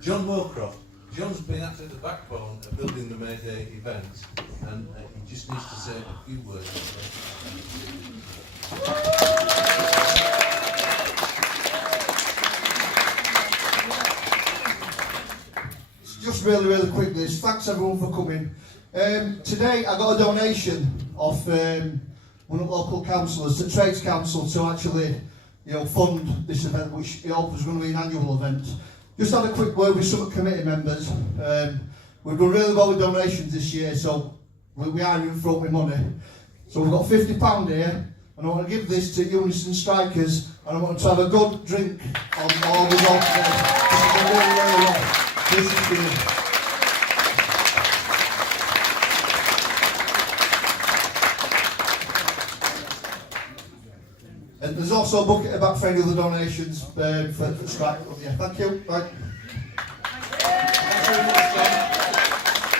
Jon Moorcroft. John's been actually the backbone of building the May Day event, and he just needs to say a few words. Just really quickly, thanks everyone for coming. Today I got a donation off one of the local councillors, the Trades Council, to actually fund this event, which it was going to be an annual event. Just had a quick word with some committee members. We've done really well with donations this year, so we are in front with money. So we've got £50 here, and I want to give this to Unison Strikers, and I want to have a good drink on all the road today. This is really well. This is good. And there's also a bucket about for any other donations for the strike. Yeah, thank you. Bye. Thanks very much, John.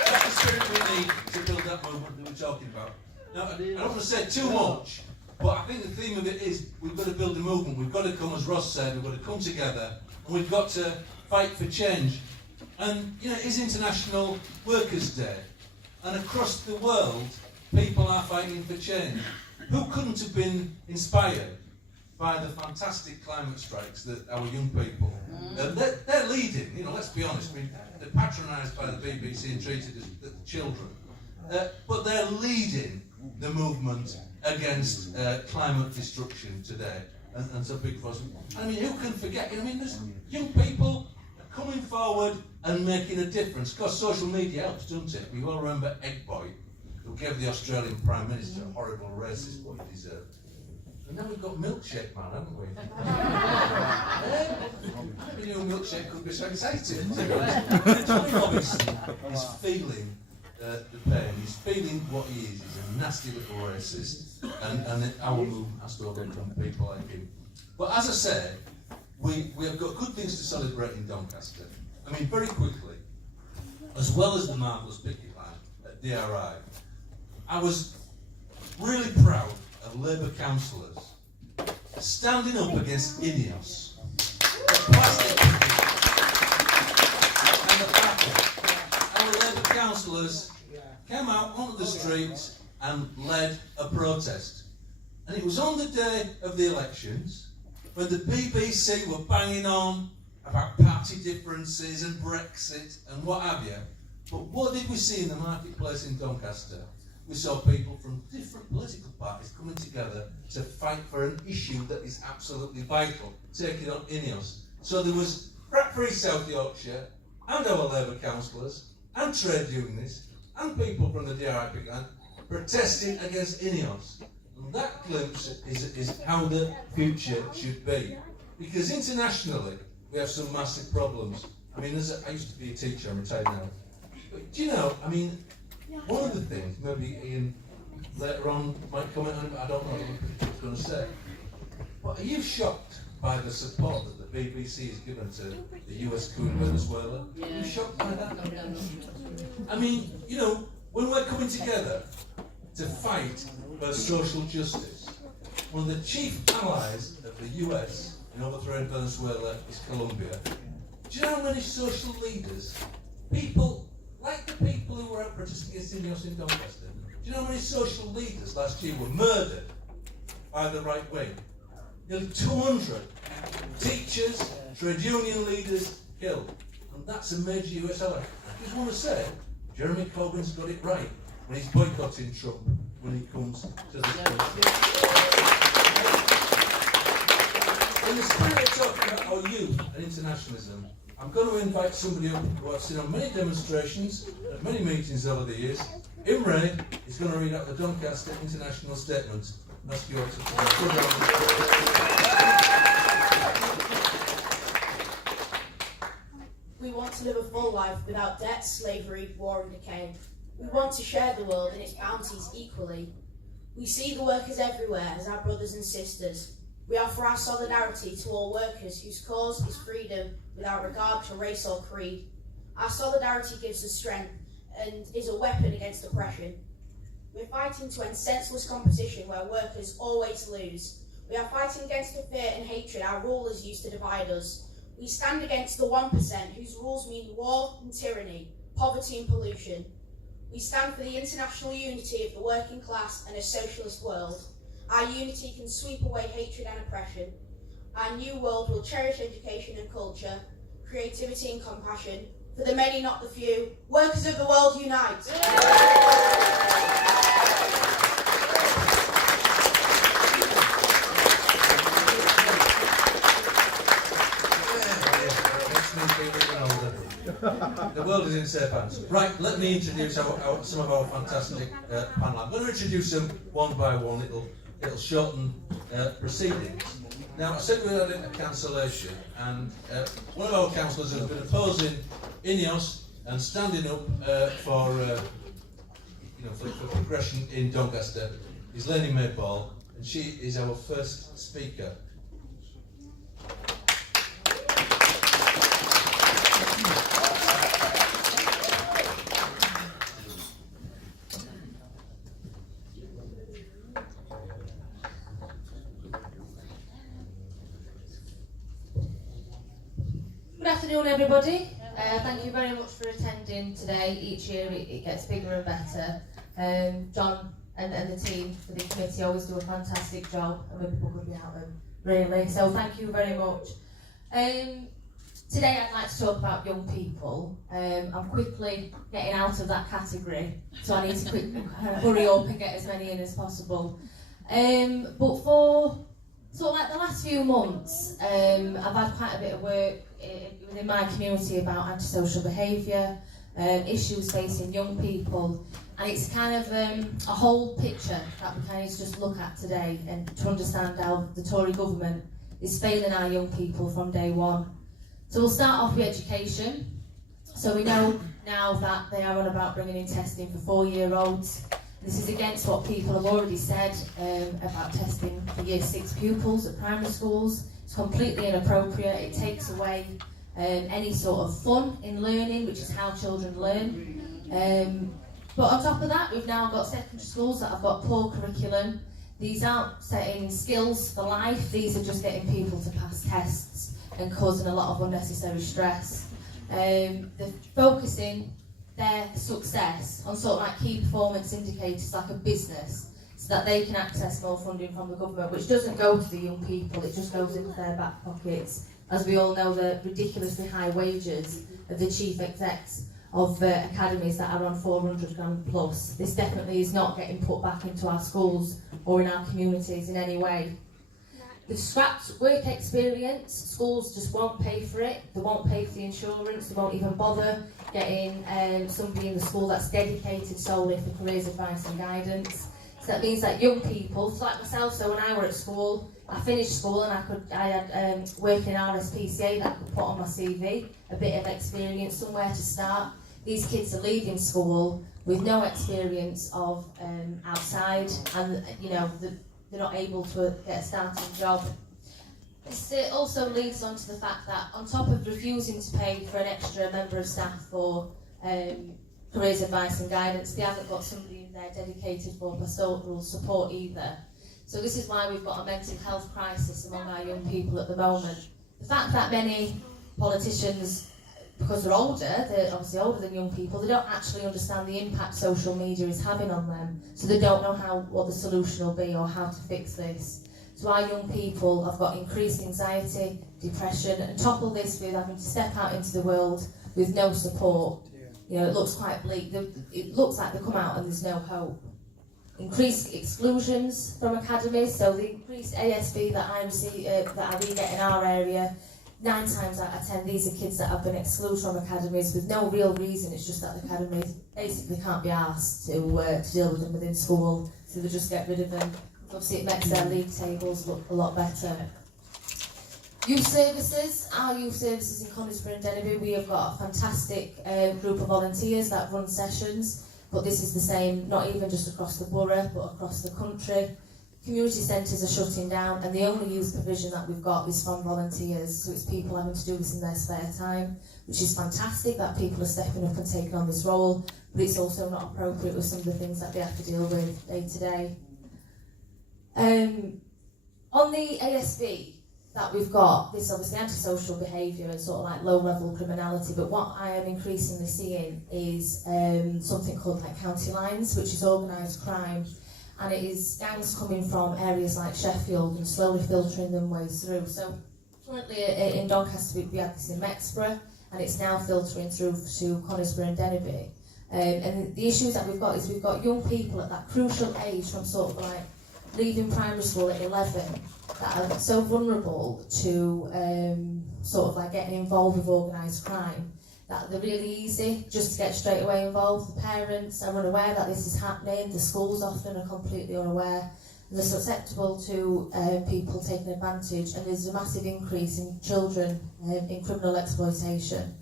That's the spirit we need to build that movement that we're talking about. Now, I don't want to say too much, but I think the theme of it is we've got to build a movement. We've got to come, as Ross said, we've got to come together, and we've got to fight for change. And, it is International Workers' Day, and across the world, people are fighting for change. Who couldn't have been inspired by the fantastic climate strikes that our young people, they're leading, let's be honest, they're patronised by the BBC and treated as children, but they're leading the movement against climate destruction today, and so big for us. Who can forget, there's young people coming forward and making a difference. Of course, social media helps, doesn't it? We all remember Egg Boy, who gave the Australian Prime Minister a horrible racist what he deserved. And now we've got Milkshake Man, haven't we? I never knew a milkshake could be so exciting. Tommy Robinson is feeling the pain. He's feeling what he is. He's a nasty little racist. And our movement has to overcome people like him. But as I say, we have got good things to celebrate in Doncaster. Very quickly, as well as the marvellous picket line at DRI, I was really proud of Labour councillors standing up against INEOS, the plastic and the packet. Our Labour councillors came out onto the streets and led a protest. And it was on the day of the elections when the BBC were banging on about party differences and Brexit and what have you. But what did we see in the marketplace in Doncaster? We saw people from different political parties coming together to fight for an issue that is absolutely vital, taking on INEOS. So there was Free South Yorkshire and our Labour councillors and trade unionists and people from the DRI Pickland protesting against INEOS. And that glimpse is how the future should be. Because internationally, we have some massive problems. I used to be a teacher, I'm retired now. But do you know, one of the things, maybe Ian later on might comment on it, but I don't know what he's going to say. But are you shocked by the support that the BBC has given to the US coup in Venezuela? Are you shocked by that? When we're coming together to fight for social justice, one of the chief allies of the US in overthrowing Venezuela is Colombia. Do you know how many social leaders, people like the people who were out protesting against INEOS in Doncaster, do you know how many social leaders last year were murdered by the right wing? Nearly 200 teachers, trade union leaders killed. And that's a major US ally. I just want to say, Jeremy Corbyn's got it right when he's boycotting Trump when he comes to this country. In the spirit of talking about our youth and internationalism, I'm going to invite somebody up who I've seen on many demonstrations, at many meetings over the years. Emre is going to read out the Doncaster International Statement. Ask you all to We want to live a full life without debt, slavery, war and decay. We want to share the world and its bounties equally. We see the workers everywhere as our brothers and sisters. We offer our solidarity to all workers whose cause is freedom without regard to race or creed. Our solidarity gives us strength and is a weapon against oppression. We're fighting to end senseless competition where workers always lose. We are fighting against the fear and hatred our rulers use to divide us. We stand against the 1% whose rules mean war and tyranny, poverty and pollution. We stand for the international unity of the working class and a socialist world. Our unity can sweep away hatred and oppression. Our new world will cherish education and culture, creativity and compassion. For the many, not the few, workers of the world unite! The world is in safe hands. Right, let me introduce some of our fantastic panel. I'm going to introduce them one by one. It'll shorten proceedings. Now, I said we had a cancellation, and one of our councillors has been opposing INEOS and standing up for progression in Doncaster is Lani Mae, and she is our first speaker. Good afternoon, everybody. Thank you very much for attending today. Each year it gets bigger and better. John and the team for the committee always do a fantastic job, and people could be out them, really. So thank you very much. Today I'd like to talk about young people. I'm quickly getting out of that category, so I need to quickly hurry up and get as many in as possible. But for sort of like the last few months, I've had quite a bit of work within my community about antisocial behaviour, issues facing young people, and it's kind of a whole picture that we kind of just look at today and to understand how the Tory government is failing our young people from day one. So we'll start off with education. So we know now that they are on about bringing in testing for 4-year-olds. This is against what people have already said about testing for Year 6 pupils at primary schools. It's completely inappropriate. It takes away any sort of fun in learning, which is how children learn. But on top of that, we've now got secondary schools that have got poor curriculum. These aren't setting skills for life. These are just getting people to pass tests and causing a lot of unnecessary stress. They're focusing their success on sort of like key performance indicators like a business, so that they can access more funding from the government, which doesn't go to the young people, it just goes into their back pockets. As we all know, the ridiculously high wages of the chief execs of academies that are on 400 grand plus. This definitely is not getting put back into our schools or in our communities in any way. They've scrapped work experience. Schools just won't pay for it. They won't pay for the insurance. They won't even bother getting somebody in the school that's dedicated solely for careers advice and guidance. So that means that young people, like myself, so when I were at school, I finished school and I had work in RSPCA that I could put on my CV, a bit of experience, somewhere to start. These kids are leaving school with no experience of outside, and they're not able to get a starting job. This also leads on to the fact that on top of refusing to pay for an extra member of staff for careers advice and guidance, they haven't got somebody in there dedicated for pastoral support either. So this is why we've got a mental health crisis among our young people at the moment. The fact that many politicians, because they're obviously older than young people, they don't actually understand the impact social media is having on them, so they don't know what the solution will be or how to fix this. So our young people have got increased anxiety, depression, and topple this with having to step out into the world with no support. It looks quite bleak. It looks like they come out and there's no hope. Increased exclusions from academies, so the increased ASB that we get in our area, 9 times out of 10, these are kids that have been excluded from academies with no real reason. It's just that the academies basically can't be asked to deal with them within school, so they just get rid of them. Obviously, it makes their league tables look a lot better. Youth services, our youth services in Conisbrough and Denby, we have got a fantastic group of volunteers that run sessions, but this is the same, not even just across the borough, but across the country. Community centres are shutting down, and the only youth provision that we've got is from volunteers, so it's people having to do this in their spare time, which is fantastic that people are stepping up and taking on this role, but it's also not appropriate with some of the things that they have to deal with day to day. On the ASB, that we've got this obviously antisocial behaviour and sort of like low-level criminality, but what I am increasingly seeing is something called like county lines, which is organised crime, and it is gangs coming from areas like Sheffield and slowly filtering them ways through. So currently in Doncaster we had this in Mexborough, and it's now filtering through to Conisbrough and Dennerby. And the issues that we've got is we've got young people at that crucial age from sort of like leaving primary school at 11 that are so vulnerable to sort of like getting involved with organised crime, that they're really easy just to get straight away involved. The parents are unaware that this is happening, the schools often are completely unaware, and they're susceptible to people taking advantage, and there's a massive increase in children in criminal exploitation.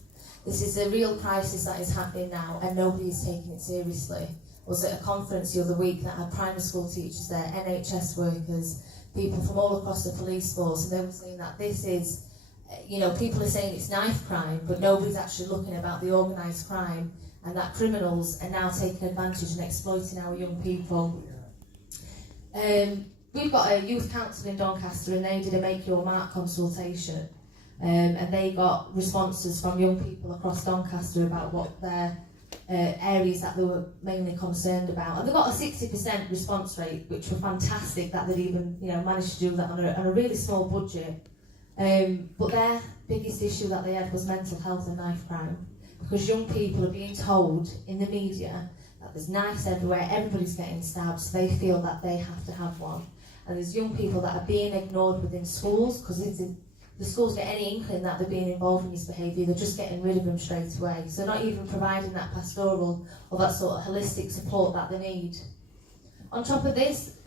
This is a real crisis that is happening now, and nobody is taking it seriously. I was at a conference the other week that had primary school teachers there, NHS workers, people from all across the police force, and they were saying that this is, people are saying it's knife crime, but nobody's actually looking about the organised crime, and that criminals are now taking advantage and exploiting our young people. We've got a youth council in Doncaster, and they did a Make Your Mark consultation, and they got responses from young people across Doncaster about what their areas that they were mainly concerned about, and they got a 60% response rate, which were fantastic that they'd even managed to do that on a really small budget. But their biggest issue that they had was mental health and knife crime, because young people are being told in the media that there's knives everywhere, everybody's getting stabbed, so they feel that they have to have one. And there's young people that are being ignored within schools, because the schools get any inkling that they're being involved in this behaviour, they're just getting rid of them straight away. So not even providing that pastoral or that sort of holistic support that they need. On top of this,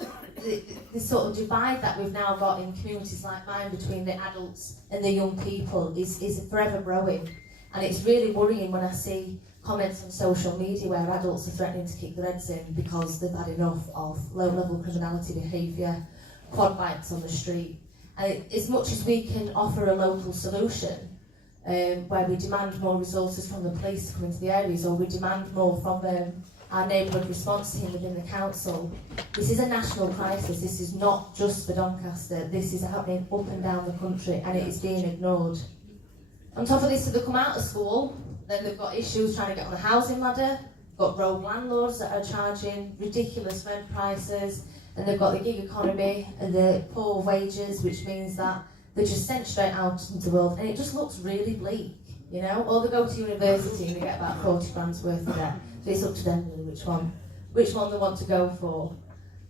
this sort of divide that we've now got in communities like mine between the adults and the young people is forever growing. And it's really worrying when I see comments on social media where adults are threatening to kick their heads in because they've had enough of low-level criminality behaviour, quad bikes on the street. And as much as we can offer a local solution, where we demand more resources from the police to come into the areas, or we demand more from our neighbourhood response team within the council, this is a national crisis. This is not just for Doncaster. This is happening up and down the country, and it is being ignored. On top of this, if they come out of school, then they've got issues trying to get on the housing ladder, got rogue landlords that are charging ridiculous rent prices, and they've got the gig economy and the poor wages, which means that they're just sent straight out into the world, and it just looks really bleak, Or they go to university and they get about 40 grand's worth of debt, so it's up to them really which one they want to go for.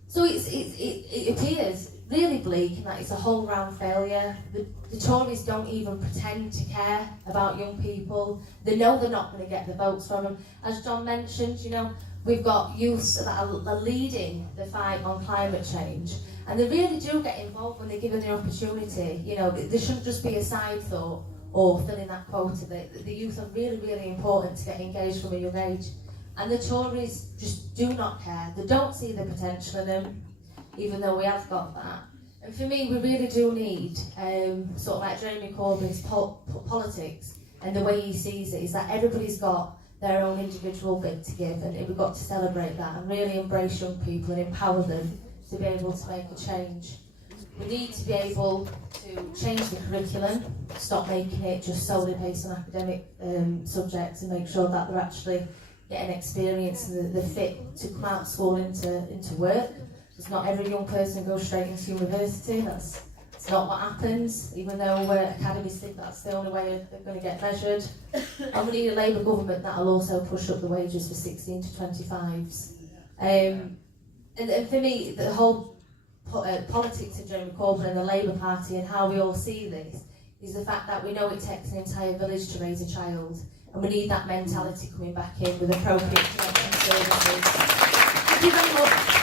So it appears really bleak, and that it's a whole round failure. The Tories don't even pretend to care about young people. They know they're not going to get the votes from them. As John mentioned, we've got youths that are leading the fight on climate change, and they really do get involved when they're given the opportunity. There shouldn't just be a side thought or filling that quota. The youth are really, really important to get engaged from a young age, and the Tories just do not care. They don't see the potential in them, even though we have got that. And for me, we really do need sort of like Jeremy Corbyn's politics, and the way he sees it is that everybody's got their own individual bit to give, and we've got to celebrate that and really embrace young people and empower them to be able to make a change. We need to be able to change the curriculum, stop making it just solely based on academic subjects, and make sure that they're actually getting experience and they're fit to come out of school into work. Because not every young person goes straight into university. That's not what happens, even though academies think that's the only way they're going to get measured. And we need a Labour government that will also push up the wages for 16 to 25s. And for me, the whole politics of Jeremy Corbyn and the Labour Party and how we all see this is the fact that we know it takes an entire village to raise a child, and we need that mentality coming back in with appropriate connection services. Thank you very much.